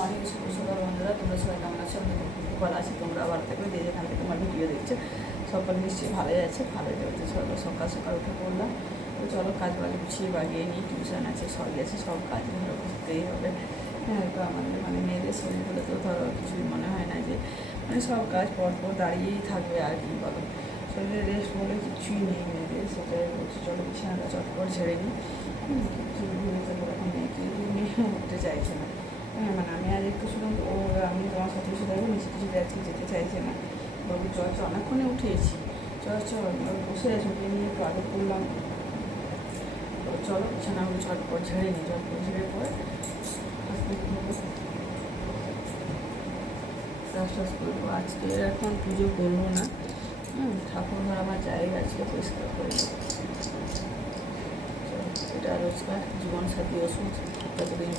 Morning শুভ সকাল বন্ধুরা, তোমরা সবাই কেমন আছো? আমি ভালো আছি। তোমরা ভালো থাকবে যে যেখান থেকে তোমার ভিডিও দেখছ। সকল নিশ্চয়ই ভালোই আছে, ভালোই যাচ্ছে চলো, সকাল সকাল উঠে পড়লাম। তো চলো, কাজ বাজ গুছিয়ে বাগিয়ে নিই টিউশন আছে, সবই আছে, সব কাজ ধরো করতেই হবে। হ্যাঁ তো আমাদের মানে মেয়েদের শরীরগুলো তো ধরো কিছুই মনে হয় না যে মানে সব কাজ পর পর দাঁড়িয়েই থাকবে আর কি বলো। শরীরে রেস্ট বলে কিছুই নেই মেয়েদের, সেটাই বলছি। চলো, বিছানাটা চটপট ছেড়ে নিই। কিছু ঘুরে চলো এখন মেয়েকে নিয়ে উঠতে চাইছে না। হ্যাঁ মানে আমি আর একটু শুনুন ও, আমি তোমার সাথে এসে যাব নিচে কিছু আজকে যেতে চাইছে না বলব চল চল অনেকক্ষণে উঠেছি চল চল বসে আছে, ওকে নিয়ে একটু আগে করলাম। তো চলো বিছানাগুলো চটপট ঝেড়ে নিই চটপট ঝেড়ে পরে টাস করব। আজকে এখন পুজো করব না। হুম, ঠাকুর ঘর আমার জায়গা আজকে পরিষ্কার করে। এটা রোজকার জীবন সাথী ওষুধ। যতদিন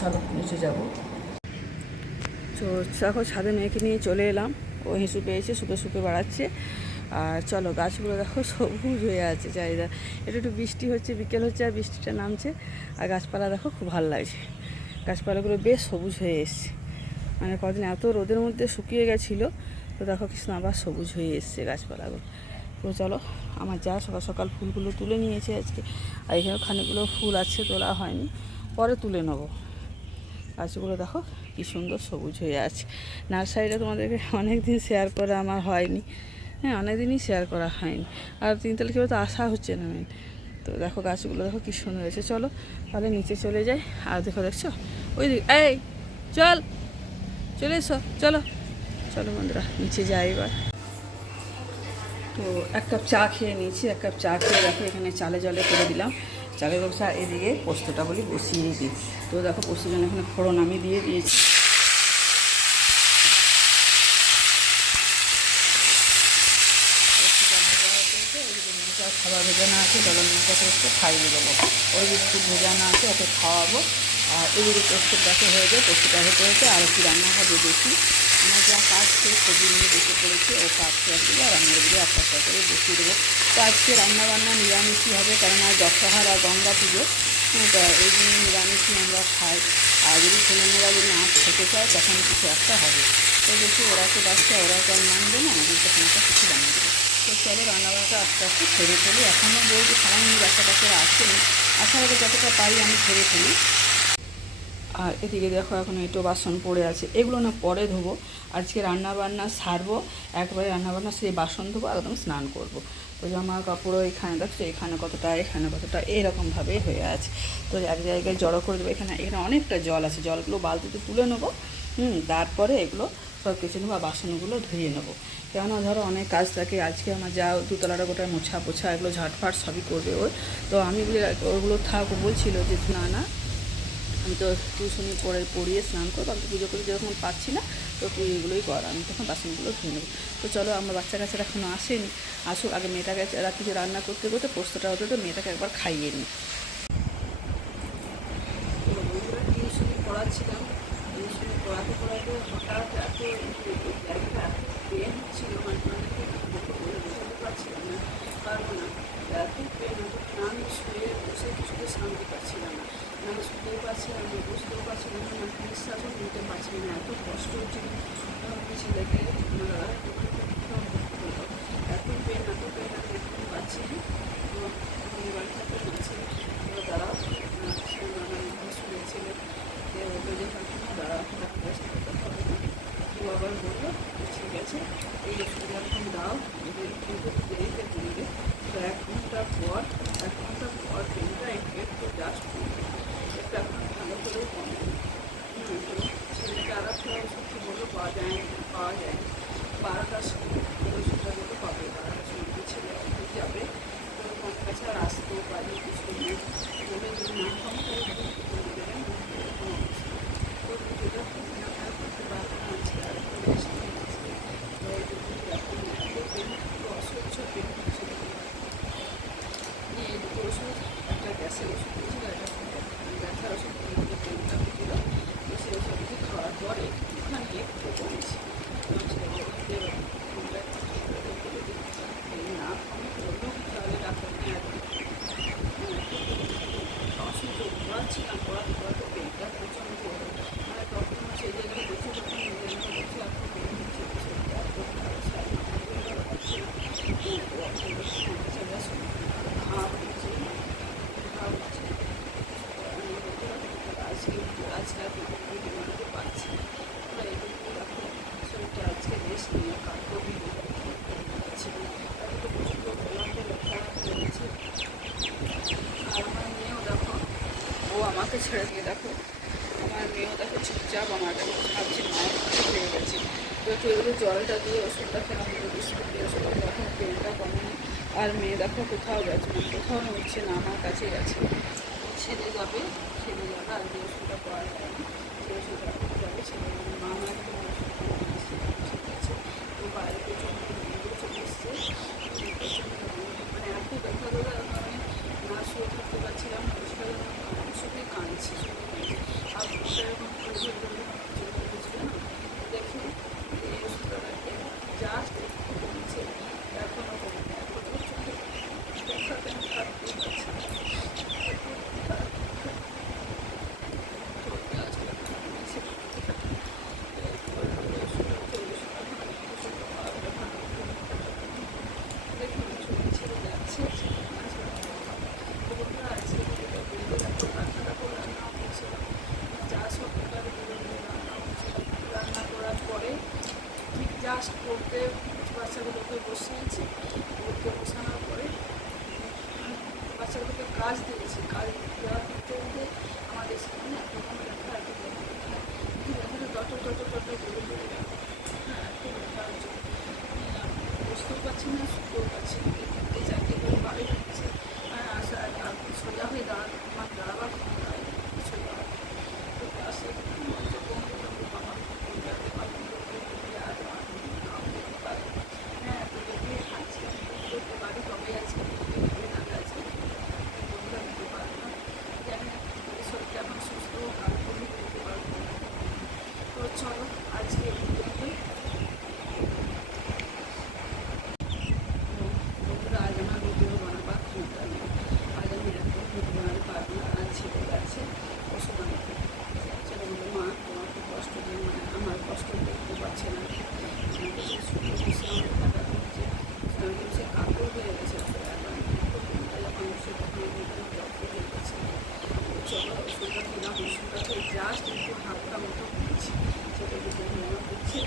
চলো, নিচে যাব। তো দেখো, ছাদে মেয়েকে নিয়ে চলে এলাম। ও হিসু পেয়েছে শুকে শুকে বাড়াচ্ছে। আর চলো, গাছগুলো দেখো সবুজ হয়ে আছে চাহিদা একটু একটু বৃষ্টি হচ্ছে, বিকেল হচ্ছে, আর বৃষ্টিটা নামছে। আর গাছপালা দেখো, খুব ভালো লাগছে। গাছপালাগুলো বেশ সবুজ হয়ে এসছে। মানে কদিন এত রোদের মধ্যে শুকিয়ে গেছিল। তো দেখো কৃষ্ণ আবার সবুজ হয়ে এসছে গাছপালাগুলো তো চলো, আমার যা সকাল সকাল ফুলগুলো তুলে নিয়েছে আজকে। আর এখানে খানিকগুলো ফুল আছে, তোলা হয়নি। পরে তুলে নেব। গাছগুলো দেখো কি সুন্দর সবুজ হয়ে আছে। নার্সারিটা তোমাদেরকে অনেক দিন শেয়ার করা আমার হয়নি। হ্যাঁ অনেক দিনই শেয়ার করা হয়নি। আর তিনতলা কেউ তো আসা হচ্ছে না মেন তো দেখো গাছগুলো দেখো কি সুন্দর হয়েছে। চলো, তাহলে নিচে চলে যাই। আর দেখো দেখছ? ওই এই, চল! চলে এসো, চলো। চলো বন্ধুরা, নিচে যাই এবার। তো এক কাপ চা খেয়ে নিয়েছি, এক কাপ চা খেয়ে দেখো এখানে চালে জলে করে দিলাম। চালের ব্যবসা এদিকে পোস্তটা বলি বসিয়ে দিই। তো দেখো পোস্ত জন্য এখানে ফোড়ন আমি দিয়ে দিয়েছি। খাবার ভেজানো আছে চলো মেয়েটা পোস্ত খাইয়ে দেবো। ওই বিস্কুট ভেজানো আছে, ওকে খাওয়াবো। আর এদিকে পোস্তটাকে হয়ে যায় পোস্তটা হতে হতে আর একটু রান্না হবে দেখি। আমার যা কাজ শেষ সবজি নিয়ে বসে পড়েছে ও কাজ দেবো আর আমি এদিকে একটা একটা করে বসিয়ে দেবো। তো আজকে রান্নাবান্না নিরামিষই হবে কারণ আর দশহার আর গঙ্গা পুজো। হ্যাঁ, এই জন্য নিরামিষই আমরা খাই। আর যদি ছেলেমেয়েরা যদি আঁচ খেতে চায় তখন কিছু একটা হবে। তো দেখি ওরা তো বাচ্চা ওরা তো আর মানবে না আমাদের তখন একটা কিছু বানিয়ে দেবো তো চলো রান্নাবান্নাটা আস্তে আস্তে ছেড়ে ফেলি। এখনও বলতে সামান্য বাচ্চা কাচ্চারা আসেনি। আসার আগে যতটা পারি আমি ছেড়ে ফেলি। আর এদিকে দেখো এখন এটো বাসন পড়ে আছে। এগুলো না পরে ধোবো। আজকে রান্না বান্না সারবো। একবারে রান্না বান্না সেই বাসন ধোবো আর একদম স্নান করব। তো জামা কাপড়ও এখানে দেখছ, এখানে কতটা এখানে কতটা এরকমভাবে হয়ে আছে। তো এক জায়গায় জড়ো করে দেবো। এখানে এখানে অনেকটা জল আছে। জলগুলো বালতিতে তুলে নেব। হুম, তারপরে এগুলো সব কেচে নেব বাসনগুলো ধুয়ে নেব। কেননা ধরো অনেক কাজ থাকে। আজকে আমার যা দুতলাটা গোটা মোছা পোছা এগুলো ঝাটফাট সবই করবে ওর। তো আমি ওগুলো থাক বলছিল যে, না না আমি তো টিউশনি পরে পড়িয়ে স্নান করব আমি তো পুজো করে যখন পাচ্ছি না, তো তুই এগুলোই কর। আমি তখন বাসনগুলো ধুয়ে নেব। তো চলো, আমার বাচ্চা কাচ্চারা এখনও আসেনি। আসুক, আগে মেয়েটাকে কিছু রান্না করতে করতে পোস্তটা হতে তো মেয়েটাকে একবার খাইয়ে নিই। টিউশনি পড়াচ্ছিলাম। পড়াতে হঠাৎ এত একটা ছিল মানে পারব না এত পেন এত আমি শুয়ে বসে কিছুতে শান্তি পাচ্ছিলাম না না আমি বুঝতেও পারছিলাম না বসতেও পারছিলাম না না নিঃশ্বাসও নিতে পারছি না, এত কষ্ট হচ্ছে ছেলেকে ওনারা দোকান 머리 편하게 예쁘게 보이지. ছেড়ে দিয়ে দেখো, আমার মেয়েও দেখো চুপচাপ আমার কাছে ভাবছে মায়ের পেয়ে গেছে। তো চুলগুলো জলটা দিয়ে ওষুধটা খেলাম বিস্কুট দিয়ে ওষুধটা দেখো পেনটা কমে আর মেয়ে দেখো কোথাও গেছে না, কোথাও নড়ছে না, আমার কাছে গেছে ছেড়ে যাবে ছেড়ে যাবে, আর যে ওষুধটা পাওয়া যায় না। ওষুধটা যাবে ছেড়ে যাবে মা আমার ঠিক আছে। তো বাইরে বাচ্চাগুলোকে কাজ দিয়েছি, কাজ দেওয়ার দিতে দিতে আমাদের সেখানে একরকম ব্যথা আর কি ব্যথাটা যত হ্যাঁ একটু ব্যথা হচ্ছে বসতেও পারছি না এই চারটে করে বাড়ি যাচ্ছি কিন্তু ঠাকুরটা মতো করছি ছোটো মনে হচ্ছে